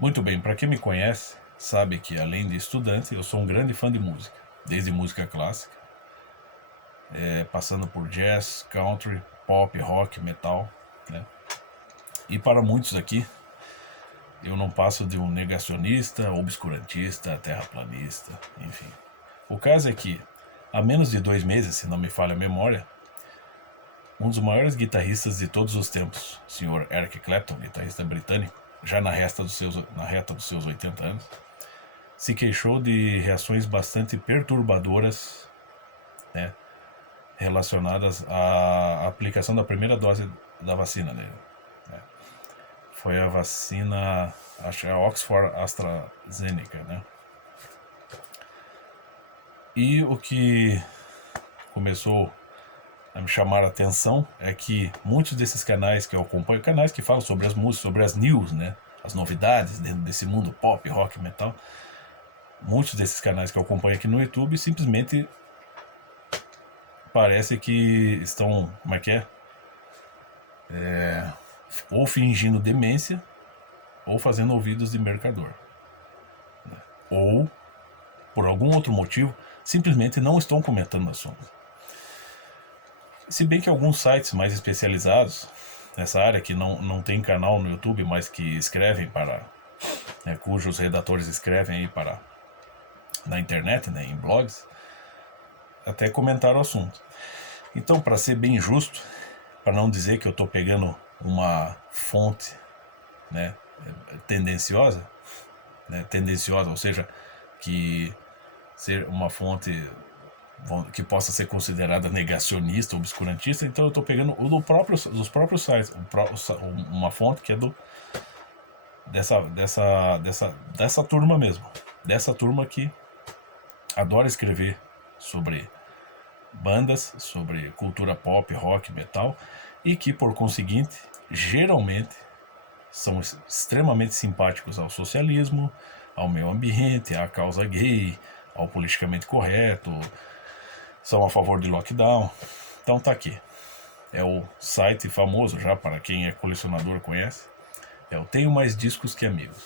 Muito bem, para quem me conhece, sabe que além de estudante, eu sou um grande fã de música, desde música clássica, passando por jazz, country, pop, rock, metal, né? E para muitos aqui, eu não passo de um negacionista, obscurantista, terraplanista, enfim. O caso é que, há menos de 2 meses, se não me falha a memória, um dos maiores guitarristas de todos os tempos, o Sr. Eric Clapton, guitarrista britânico, já na reta dos seus 80 anos, se queixou de reações bastante perturbadoras, né, relacionadas à aplicação da primeira dose da vacina dele. Né. Foi a vacina, acho que é a Oxford AstraZeneca, né? E o que começou a me chamar a atenção é que muitos desses canais que eu acompanho, canais que falam sobre as músicas, sobre as news, né, as novidades dentro desse mundo pop, rock, metal, muitos desses canais que eu acompanho aqui no YouTube simplesmente parece que estão, como é que é? Ou fingindo demência ou fazendo ouvidos de mercador, né? Ou, por algum outro motivo, simplesmente não estão comentando o assunto. Se bem que alguns sites mais especializados nessa área, que não tem canal no YouTube, mas que escrevem para, né, cujos redatores escrevem aí para na internet, né, em blogs, até comentaram o assunto. Então, para ser bem justo, para não dizer que eu estou pegando uma fonte, né, tendenciosa, ou seja, que ser uma fonte que possa ser considerada negacionista, obscurantista, então eu estou pegando dos próprios sites, uma fonte que é dessa turma mesmo, dessa turma que adora escrever sobre bandas, sobre cultura pop, rock, metal, e que, por conseguinte, geralmente são extremamente simpáticos ao socialismo, ao meio ambiente, à causa gay, ao politicamente correto, são a favor de lockdown. Então tá aqui. É o site famoso, já para quem é colecionador conhece. Eu tenho mais discos que amigos.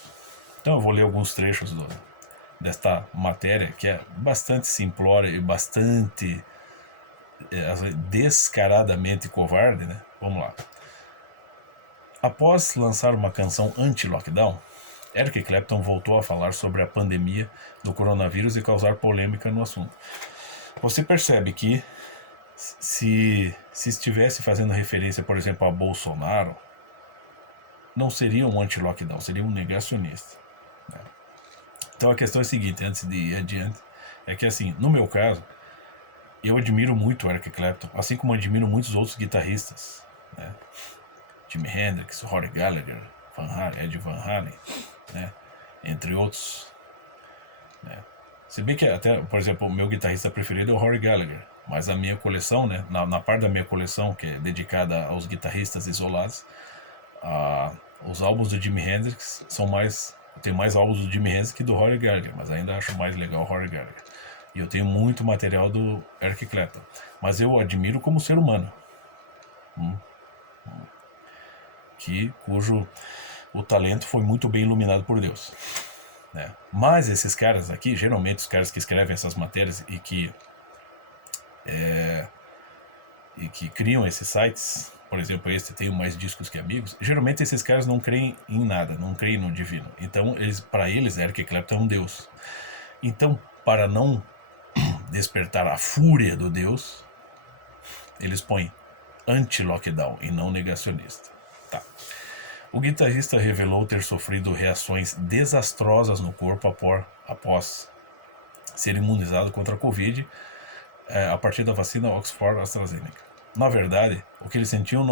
Então eu vou ler alguns trechos desta matéria, que é bastante simplória e bastante descaradamente covarde, né? Vamos lá. Após lançar uma canção anti-lockdown, Eric Clapton voltou a falar sobre a pandemia do coronavírus e causar polêmica no assunto. Você percebe que se estivesse fazendo referência, por exemplo, a Bolsonaro, não seria um anti-lockdown, seria um negacionista. Né? Então a questão é a seguinte, antes de ir adiante, é que assim, no meu caso, eu admiro muito o Eric Clapton, assim como admiro muitos outros guitarristas, né? Jimi Hendrix, Rory Gallagher, Ed Van Halen, né? Entre outros, né? Se bem que até, por exemplo, o meu guitarrista preferido é o Rory Gallagher, mas a minha coleção, né, na parte da minha coleção que é dedicada aos guitarristas isolados, os álbuns do Jimi Hendrix tem mais álbuns do Jimi Hendrix que do Rory Gallagher, mas ainda acho mais legal o Rory Gallagher. E eu tenho muito material do Eric Clapton, mas eu o admiro como ser humano, cujo o talento foi muito bem iluminado por Deus, né? Mas esses caras aqui, geralmente os caras que escrevem essas matérias e que criam esses sites, por exemplo, tem mais discos que amigos, geralmente esses caras não creem em nada, não creem no divino. Então, para eles, Eric Clapton é um deus. Então, para não despertar a fúria do Deus, eles põem anti-lockdown e não negacionista. Tá. O guitarrista revelou ter sofrido reações desastrosas no corpo após ser imunizado contra a Covid a partir da vacina Oxford AstraZeneca. Na verdade, o que ele sentiu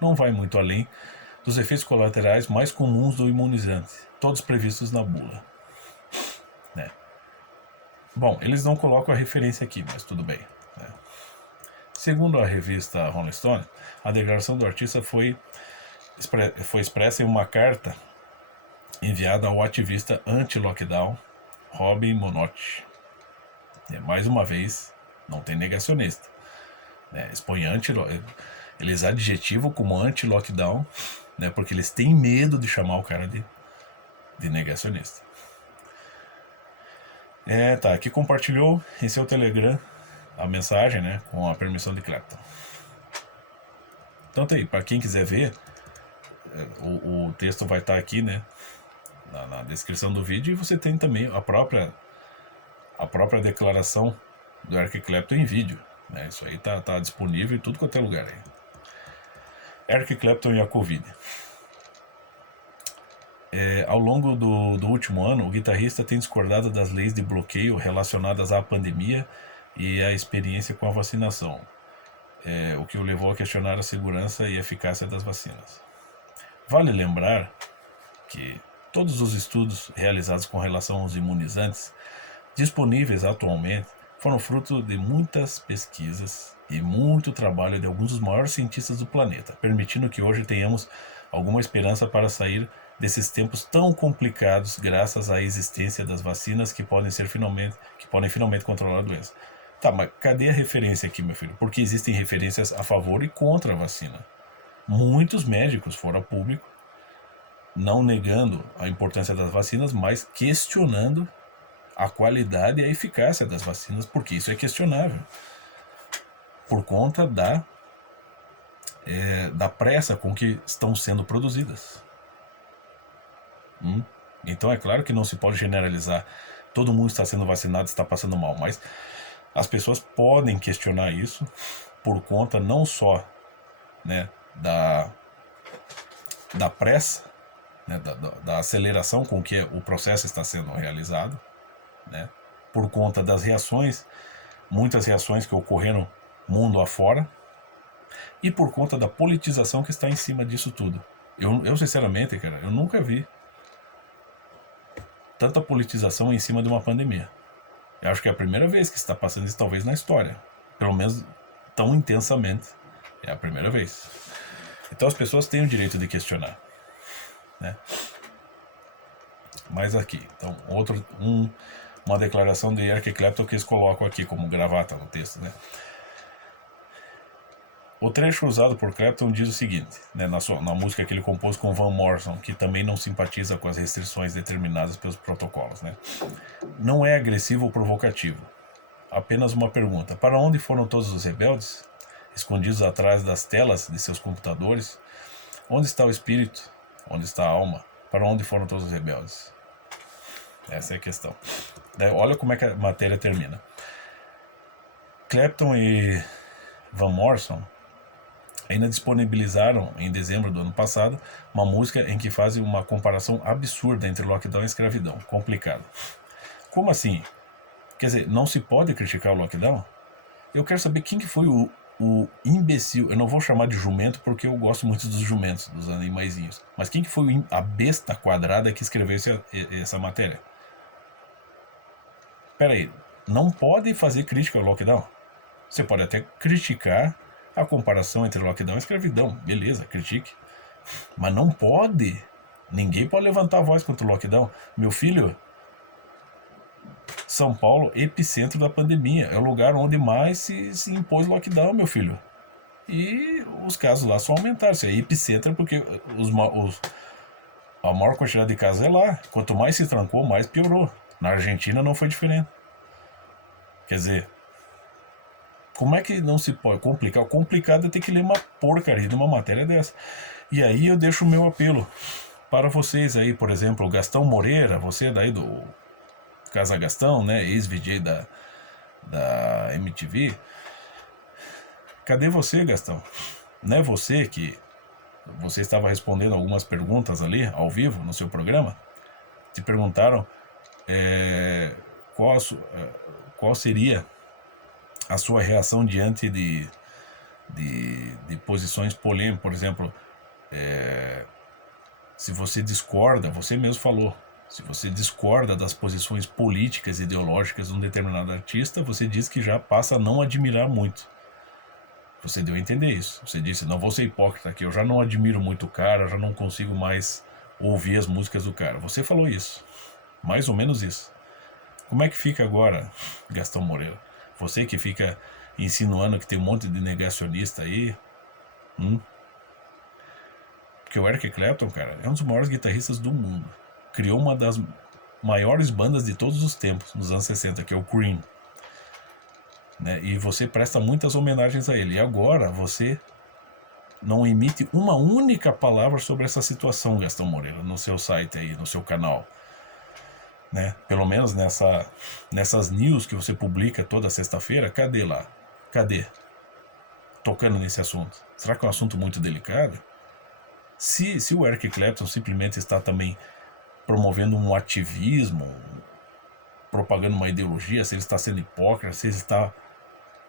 não vai muito além dos efeitos colaterais mais comuns do imunizante, todos previstos na bula. Né? Bom, eles não colocam a referência aqui, mas tudo bem. Né? Segundo a revista Rolling Stone, a declaração do artista foi expressa em uma carta enviada ao ativista anti-lockdown Robin Monotti. Mais uma vez, não tem negacionista. Expõe Eles adjetivam como anti-lockdown, né, porque eles têm medo de chamar o cara de negacionista. Tá, aqui compartilhou em seu Telegram a mensagem, né, com a permissão de Clapton. Então tá aí, para quem quiser ver, o texto vai estar aqui, né, na descrição do vídeo, e você tem também a própria declaração do Eric Clapton em vídeo, né, isso aí tá disponível em tudo quanto é lugar aí. Eric Clapton e a Covid. Ao longo do último ano, o guitarrista tem discordado das leis de bloqueio relacionadas à pandemia e à experiência com a vacinação, o que o levou a questionar a segurança e eficácia das vacinas. Vale lembrar que todos os estudos realizados com relação aos imunizantes disponíveis atualmente foram fruto de muitas pesquisas e muito trabalho de alguns dos maiores cientistas do planeta, permitindo que hoje tenhamos alguma esperança para sair desses tempos tão complicados graças à existência das vacinas que podem finalmente controlar a doença. Tá, mas cadê a referência aqui, meu filho? Porque existem referências a favor e contra a vacina. Muitos médicos foram a público, não negando a importância das vacinas, mas questionando a qualidade e a eficácia das vacinas, porque isso é questionável, por conta da pressa com que estão sendo produzidas. Então é claro que não se pode generalizar, todo mundo está sendo vacinado, está passando mal, mas as pessoas podem questionar isso por conta não só, né, da pressa, né, da aceleração com que o processo está sendo realizado, né, por conta das reações, muitas reações que ocorreram mundo afora, e por conta da politização que está em cima disso tudo. Eu sinceramente, cara, eu nunca vi tanta politização em cima de uma pandemia. Eu acho que é a primeira vez que está passando isso, talvez, na história. Pelo menos tão intensamente. É a primeira vez. Então as pessoas têm o direito de questionar, né? Mas aqui, então, uma declaração de Eric Clapton que eles colocam aqui como gravata no texto, né? O trecho usado por Clapton diz o seguinte, né, na música que ele compôs com Van Morrison, que também não simpatiza com as restrições determinadas pelos protocolos, né? Não é agressivo ou provocativo. Apenas uma pergunta. Para onde foram todos os rebeldes? Escondidos atrás das telas de seus computadores? Onde está o espírito? Onde está a alma? Para onde foram todos os rebeldes? Essa é a questão. Olha como é que a matéria termina. Clapton e Van Morrison ainda disponibilizaram, em dezembro do ano passado, uma música em que fazem uma comparação absurda entre lockdown e escravidão. Complicado. Como assim? Quer dizer, não se pode criticar o lockdown? Eu quero saber quem que foi o imbecil. Eu não vou chamar de jumento porque eu gosto muito dos jumentos, dos animaizinhos. Mas quem que foi a besta quadrada que escreveu essa matéria? Pera aí, não pode fazer crítica ao lockdown? Você pode até criticar a comparação entre lockdown e escravidão. Beleza, critique. Mas não pode. Ninguém pode levantar a voz contra o lockdown. Meu filho, São Paulo, epicentro da pandemia. É o lugar onde mais se impôs lockdown, meu filho. E os casos lá só aumentaram. Isso é epicentro porque a maior quantidade de casos é lá. Quanto mais se trancou, mais piorou. Na Argentina não foi diferente. Quer dizer, como é que não se pode complicar? O complicado é ter que ler uma porcaria de uma matéria dessa. E aí eu deixo o meu apelo para vocês aí, por exemplo, o Gastão Moreira, você daí do Casa Gastão, né, ex-VJ da MTV. Cadê você, Gastão? Não é você que você estava respondendo algumas perguntas ali, ao vivo, no seu programa? Te perguntaram qual seria a sua reação diante de posições polêmicas, por exemplo, se você discorda, você mesmo falou, se você discorda das posições políticas e ideológicas de um determinado artista, você diz que já passa a não admirar muito. Você deu a entender isso. Você disse, não vou ser hipócrita aqui, eu já não admiro muito o cara, já não consigo mais ouvir as músicas do cara. Você falou isso, mais ou menos isso. Como é que fica agora, Gastão Moreira? Você que fica insinuando que tem um monte de negacionista aí, Porque o Eric Clapton, cara, é um dos maiores guitarristas do mundo. Criou uma das maiores bandas de todos os tempos, nos anos 60, que é o Cream. Né? E você presta muitas homenagens a ele. E agora você não emite uma única palavra sobre essa situação, Gastão Moreira, no seu site aí, no seu canal. Né? Pelo menos nessas news que você publica toda sexta-feira, cadê lá? Cadê? Tocando nesse assunto. Será que é um assunto muito delicado? Se o Eric Clapton simplesmente está também promovendo um ativismo, propagando uma ideologia, se ele está sendo hipócrita, se ele está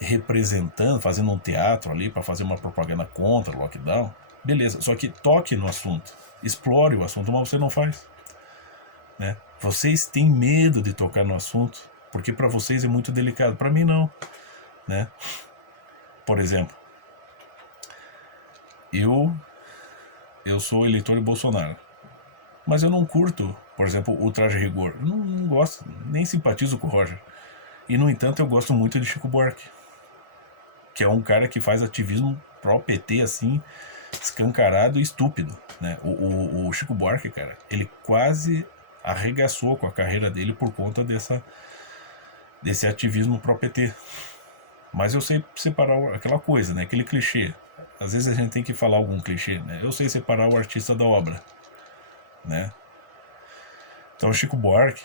representando, fazendo um teatro ali para fazer uma propaganda contra o lockdown, beleza. Só que toque no assunto, explore o assunto, mas você não faz. Né? Vocês têm medo de tocar no assunto, porque para vocês é muito delicado. Para mim não. Né? Por exemplo, eu sou eleitor de Bolsonaro, mas eu não curto, por exemplo, o Traje a Rigor. Eu não gosto, nem simpatizo com o Roger. E, no entanto, eu gosto muito de Chico Buarque, que é um cara que faz ativismo pró-PT, assim, escancarado e estúpido. Né? O Chico Buarque, cara, ele quase arregaçou com a carreira dele por conta desse ativismo pró-PT. Mas eu sei separar aquela coisa, né? Aquele clichê. Às vezes a gente tem que falar algum clichê, né? Eu sei separar o artista da obra, né? Então o Chico Buarque,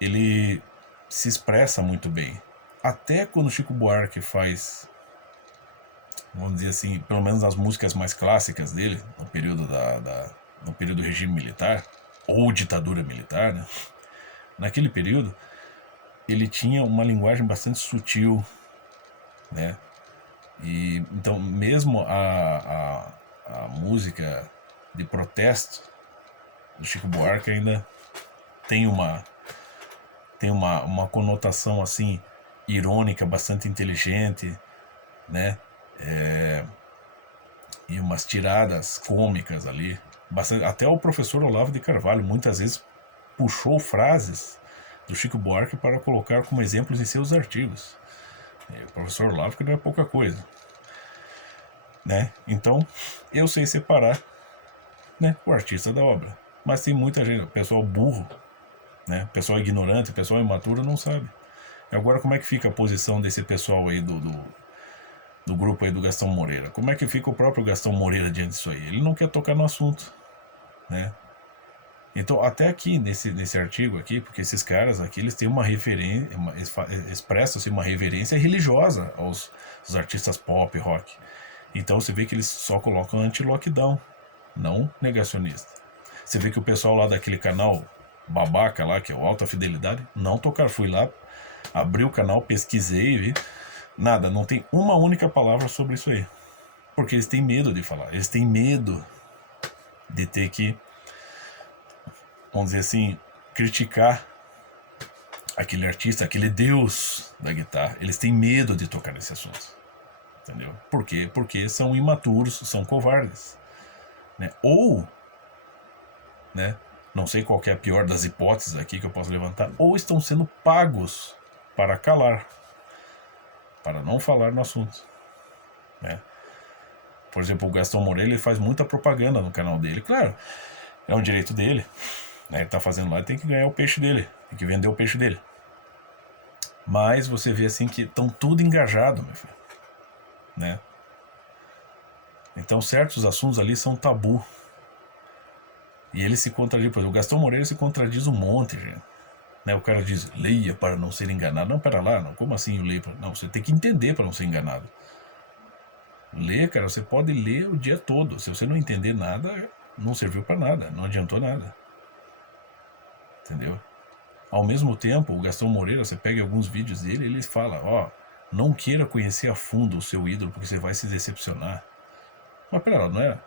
ele se expressa muito bem. Até quando o Chico Buarque faz, vamos dizer assim, pelo menos nas músicas mais clássicas dele, no período no período do regime militar, ou ditadura militar, né? Naquele período, ele tinha uma linguagem bastante sutil, né? E então mesmo a música de protesto do Chico Buarque ainda tem uma conotação assim irônica, bastante inteligente, né? E umas tiradas cômicas ali, bastante. Até o professor Olavo de Carvalho muitas vezes puxou frases do Chico Buarque para colocar como exemplos em seus artigos. O professor Olavo, que não é pouca coisa, né? Então eu sei separar, né, o artista da obra, mas tem muita gente, pessoal burro, né, pessoal ignorante, pessoal imaturo não sabe. Agora, como é que fica a posição desse pessoal aí do grupo aí do Gastão Moreira? Como é que fica o próprio Gastão Moreira diante disso aí? Ele não quer tocar no assunto, né? Então, até aqui nesse artigo aqui, porque esses caras aqui, eles têm uma referência, expressam-se uma reverência religiosa aos artistas pop, rock. Então você vê que eles só colocam anti-lockdown, não negacionista. Você vê que o pessoal lá daquele canal babaca lá, que é o Alta Fidelidade, não tocaram. Fui lá, abri o canal, pesquisei, vi. Nada, não tem uma única palavra sobre isso aí. Porque eles têm medo de falar. Eles têm medo de ter que, vamos dizer assim, criticar aquele artista, aquele deus da guitarra. Eles têm medo de tocar nesse assunto. Entendeu? Por quê? Porque são imaturos, são covardes. Né? Ou, né, não sei qual que é a pior das hipóteses aqui que eu posso levantar, ou estão sendo pagos para calar, para não falar no assunto. Né? Por exemplo, o Gastão Moreira, ele faz muita propaganda no canal dele. Claro, é um direito dele. Né? Ele tá fazendo lá, ele tem que ganhar o peixe dele, tem que vender o peixe dele. Mas você vê assim que estão tudo engajado, meu filho. Né? Então certos assuntos ali são tabu. E ele se contradiz. Por exemplo, o Gastão Moreira se contradiz um monte, gente. Né? O cara diz, leia para não ser enganado. Não, pera lá, não. Como assim eu leio? Não, você tem que entender para não ser enganado. Ler, cara, você pode ler o dia todo. Se você não entender nada, não serviu para nada, não adiantou nada. Entendeu? Ao mesmo tempo, o Gastão Moreira, você pega alguns vídeos dele, ele fala, ó, não queira conhecer a fundo o seu ídolo, porque você vai se decepcionar. Mas pera lá, não é?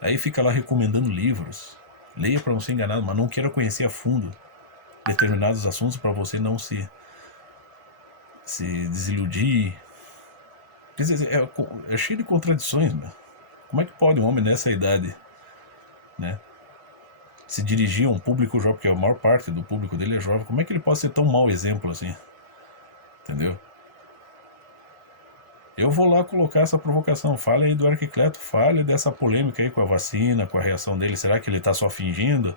Aí fica lá recomendando livros. Leia para não ser enganado, mas não queira conhecer a fundo determinados assuntos para você não se desiludir. Quer dizer, é cheio de contradições, meu. Como é que pode um homem nessa idade, né, se dirigir a um público jovem, porque a maior parte do público dele é jovem, como é que ele pode ser tão mau exemplo assim? Entendeu? Eu vou lá colocar essa provocação. Fale aí do Arquicleto, fale dessa polêmica aí com a vacina, com a reação dele. Será que ele está só fingindo?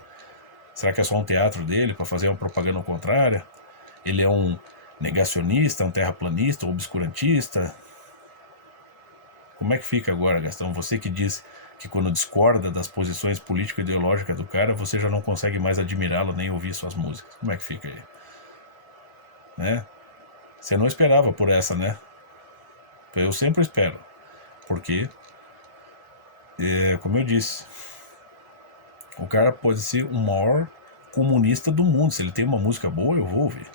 Será que é só um teatro dele para fazer uma propaganda contrária? Ele é um negacionista, um terraplanista, um obscurantista? Como é que fica agora, Gastão? Você que diz que quando discorda das posições político-ideológicas do cara, você já não consegue mais admirá-lo nem ouvir suas músicas. Como é que fica aí? Né? Você não esperava por essa, né? Eu sempre espero. Porque, como eu disse, o cara pode ser o maior comunista do mundo. Se ele tem uma música boa, eu vou ouvir.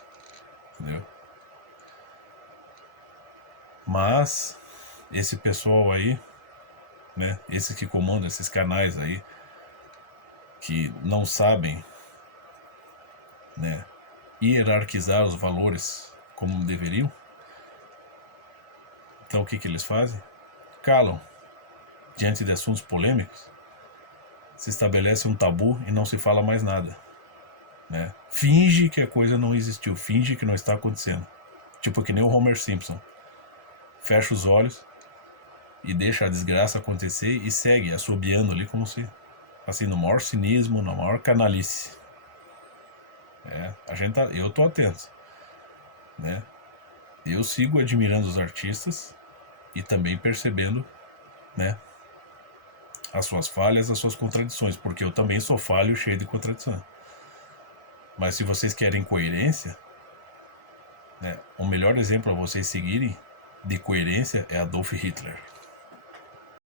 Entendeu? Mas esse pessoal aí, né? Esses que comandam esses canais aí, que não sabem, né, hierarquizar os valores como deveriam. Então o que eles fazem? Calam. Diante de assuntos polêmicos, se estabelece um tabu e não se fala mais nada. Né? Finge que a coisa não existiu, finge que não está acontecendo. Tipo que nem o Homer Simpson. Fecha os olhos e deixa a desgraça acontecer e segue assobiando ali como se, assim, no maior cinismo, na maior canalice. Eu tô atento, né? Eu sigo admirando os artistas e também percebendo, né, as suas falhas, as suas contradições, porque eu também sou falho, cheio de contradições. Mas se vocês querem coerência, né, o melhor exemplo a vocês seguirem de coerência é Adolf Hitler.